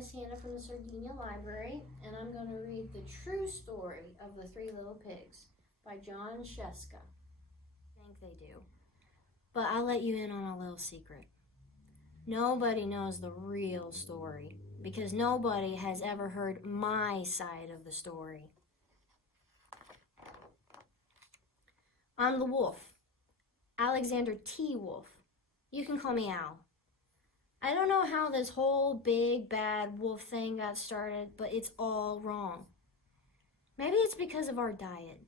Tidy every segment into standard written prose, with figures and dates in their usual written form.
Miss Hannah from the Sardinia Library, and I'm going to read The True Story of the Three Little Pigs by Jon Scieszka. I think they do. But I'll let you in on a little secret. Nobody knows the real story because nobody has ever heard my side of the story. I'm the wolf, Alexander T. Wolf. You can call me Al. I don't know how this whole big bad wolf thing got started, but it's all wrong. Maybe it's because of our diet.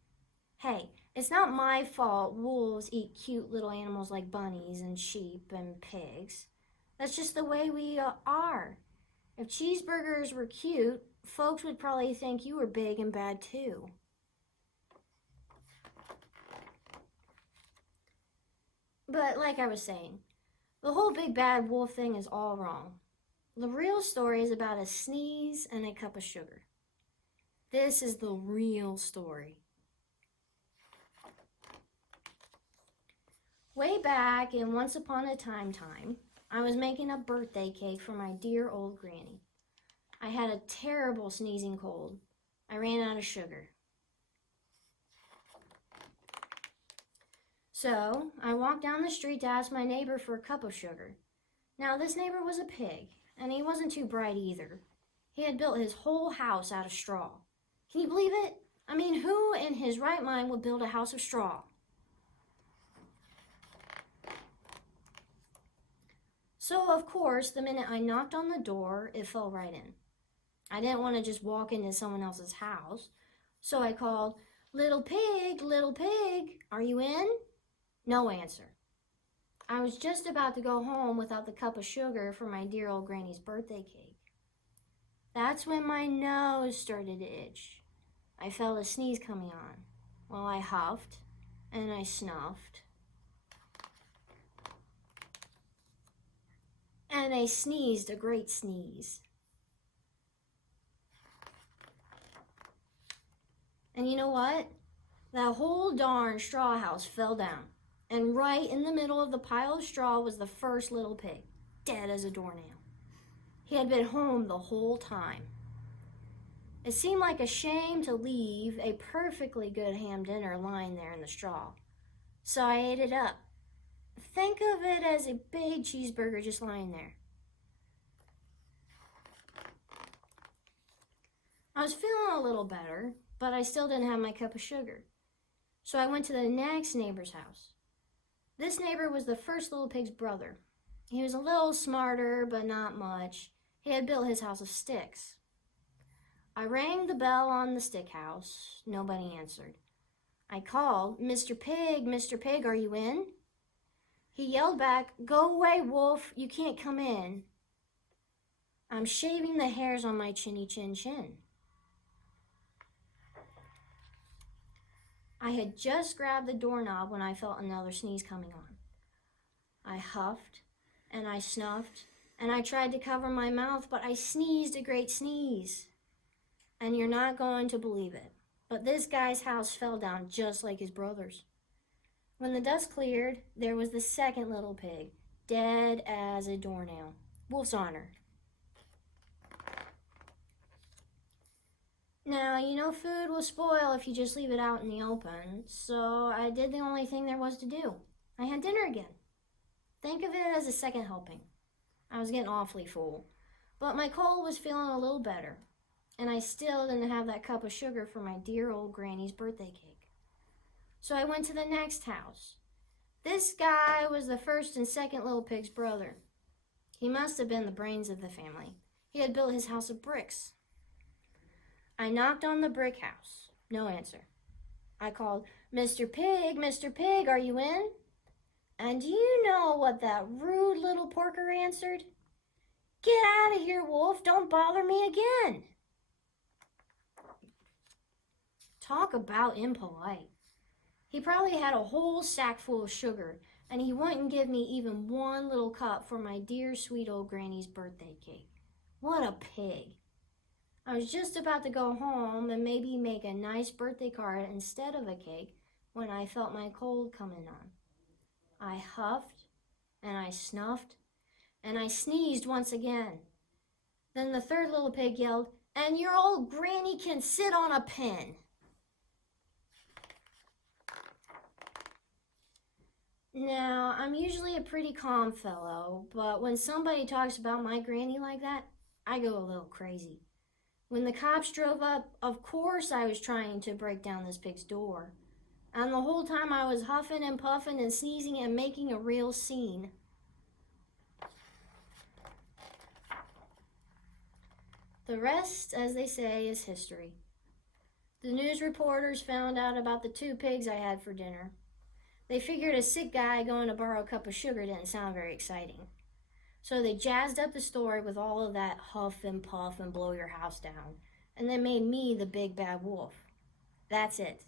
Hey, it's not my fault wolves eat cute little animals like bunnies and sheep and pigs. That's just the way we are. If cheeseburgers were cute, folks would probably think you were big and bad too. But like I was saying, the whole big bad wolf thing is all wrong. The real story is about a sneeze and a cup of sugar. This is the real story. Way back in Once Upon a Time, I was making a birthday cake for my dear old granny. I had a terrible sneezing cold. I ran out of sugar. So I walked down the street to ask my neighbor for a cup of sugar. Now this neighbor was a pig, and he wasn't too bright either. He had built his whole house out of straw. Can you believe it? I mean, who in his right mind would build a house of straw? So, of course, the minute I knocked on the door, it fell right in. I didn't want to just walk into someone else's house, so I called, little pig, are you in?" No answer. I was just about to go home without the cup of sugar for my dear old granny's birthday cake. That's when my nose started to itch. I felt a sneeze coming on. Well, I huffed and I snuffed. And I sneezed a great sneeze. And you know what? That whole darn straw house fell down. And right in the middle of the pile of straw was the first little pig, dead as a doornail. He had been home the whole time. It seemed like a shame to leave a perfectly good ham dinner lying there in the straw. So I ate it up. Think of it as a big cheeseburger just lying there. I was feeling a little better, but I still didn't have my cup of sugar. So I went to the next neighbor's house. This neighbor was the first little pig's brother. He was a little smarter, but not much. He had built his house of sticks. I rang the bell on the stick house. Nobody answered. I called, Mr. Pig, are you in?" He yelled back, "Go away, wolf, you can't come in. I'm shaving the hairs on my chinny chin chin." I had just grabbed the doorknob when I felt another sneeze coming on. I huffed and I snuffed and I tried to cover my mouth, but I sneezed a great sneeze. And you're not going to believe it, but this guy's house fell down just like his brother's. When the dust cleared, there was the second little pig, dead as a doornail. Wolf's honor. Now, you know food will spoil if you just leave it out in the open, so I did the only thing there was to do. I had dinner again. Think of it as a second helping. I was getting awfully full, but my cold was feeling a little better, and I still didn't have that cup of sugar for my dear old granny's birthday cake. So I went to the next house. This guy was the first and second little pig's brother. He must have been the brains of the family. He had built his house of bricks. I knocked on the brick house. No answer. I called, Mr. Pig, are you in?" And do you know what that rude little porker answered? "Get out of here, wolf. Don't bother me again." Talk about impolite. He probably had a whole sack full of sugar, and he wouldn't give me even one little cup for my dear sweet old granny's birthday cake. What a pig. I was just about to go home and maybe make a nice birthday card instead of a cake when I felt my cold coming on. I huffed and I snuffed and I sneezed once again. Then the third little pig yelled, "And your old granny can sit on a pin." Now, I'm usually a pretty calm fellow, but when somebody talks about my granny like that, I go a little crazy. When the cops drove up, of course I was trying to break down this pig's door. And the whole time I was huffing and puffing and sneezing and making a real scene. The rest, as they say, is history. The news reporters found out about the 2 pigs I had for dinner. They figured a sick guy going to borrow a cup of sugar didn't sound very exciting. So they jazzed up the story with all of that huff and puff and blow your house down, and they made me the big bad wolf. That's it.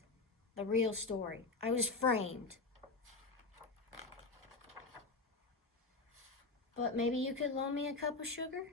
The real story. I was framed. But maybe you could loan me a cup of sugar?